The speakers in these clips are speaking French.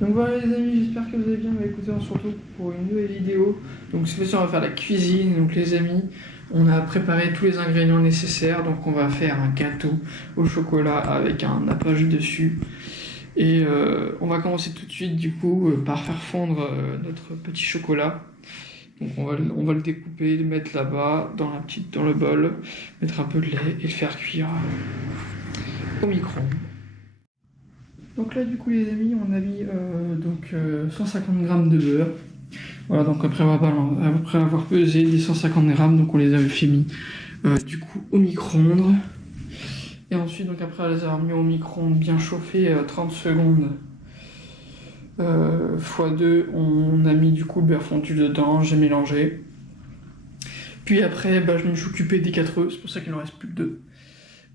Donc voilà les amis, j'espère que vous allez bien. Écoutez, on se retrouve pour une nouvelle vidéo. Donc cette fois-ci on va faire la cuisine. Donc les amis, on a préparé tous les ingrédients nécessaires. Donc on va faire un gâteau au chocolat avec un nappage dessus. Et on va commencer tout de suite du coup par faire fondre notre petit chocolat. Donc on va le découper, le mettre là-bas dans le bol, mettre un peu de lait et le faire cuire au micro-ondes. Donc là du coup les amis, on a mis 150 grammes de beurre. Voilà, donc après avoir pesé les 150 grammes, donc on les avait fait mis du coup au micro-ondes. Et ensuite, donc après les avoir mis au micro-ondes bien chauffé 30 secondes x2, on a mis du coup le beurre fondu dedans, j'ai mélangé. Puis après, je me suis occupé des 4 œufs, c'est pour ça qu'il ne reste plus que 2.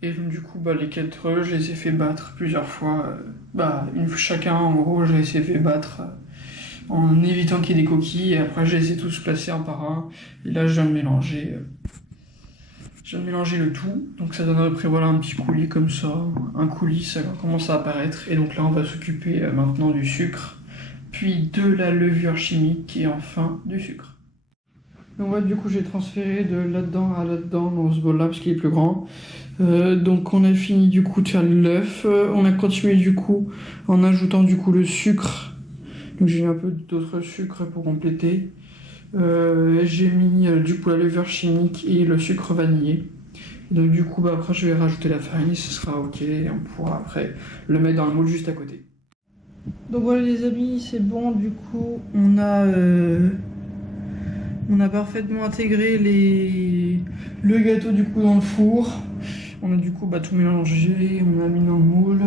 Et donc, du coup, les 4 œufs, je les ai fait battre plusieurs fois. Chacun, en gros, je les ai fait battre en évitant qu'il y ait des coquilles. Et après, je les ai tous placés un par un. Et là, je viens de mélanger. Je viens de mélanger le tout. Donc, ça donne à peu près un petit coulis comme ça. Un coulis, ça commence à apparaître. Et donc là, on va s'occuper maintenant du sucre, puis de la levure chimique et enfin du sucre. Donc du coup j'ai transféré de là-dedans à là-dedans dans ce bol-là parce qu'il est plus grand. Donc on a fini du coup de faire l'œuf. On a continué du coup en ajoutant du coup le sucre. Donc j'ai mis un peu d'autres sucre pour compléter. J'ai mis du coup la levure chimique et le sucre vanillé. Donc du coup après je vais rajouter la farine, ce sera ok. Et on pourra après le mettre dans le moule juste à côté. Donc voilà les amis, c'est bon, du coup on a parfaitement intégré le gâteau du coup dans le four. On a du coup tout mélangé, on a mis dans le moule.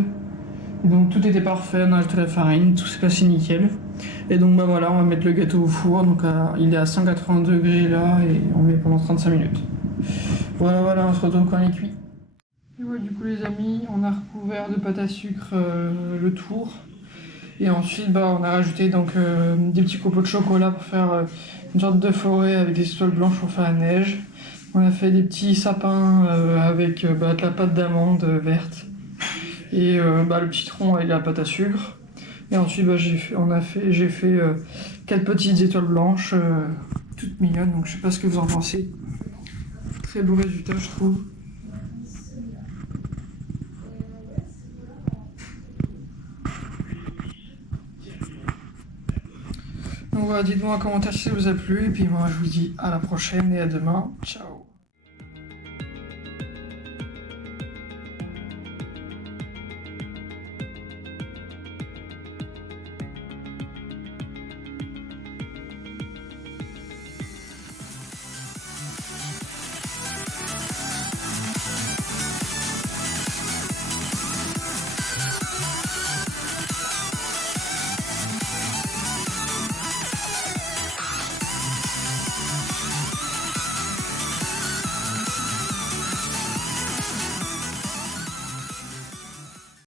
Et donc tout était parfait, on a ajouté la farine, tout s'est passé nickel. Et donc voilà, on va mettre le gâteau au four, donc il est à 180 degrés là et on met pendant 35 minutes. Voilà, on se retrouve quand il est cuit. Et voilà du coup les amis, on a recouvert de pâte à sucre le tour. Et ensuite, on a rajouté des petits copeaux de chocolat pour faire une sorte de forêt avec des étoiles blanches pour faire la neige. On a fait des petits sapins avec de la pâte d'amande verte et le citron et la pâte à sucre. Et ensuite, j'ai fait 4 petites étoiles blanches, toutes mignonnes. Donc, je sais pas ce que vous en pensez. Très beau résultat, je trouve. Donc voilà, dites-moi en commentaire si ça vous a plu, et puis moi je vous dis à la prochaine et à demain. Ciao.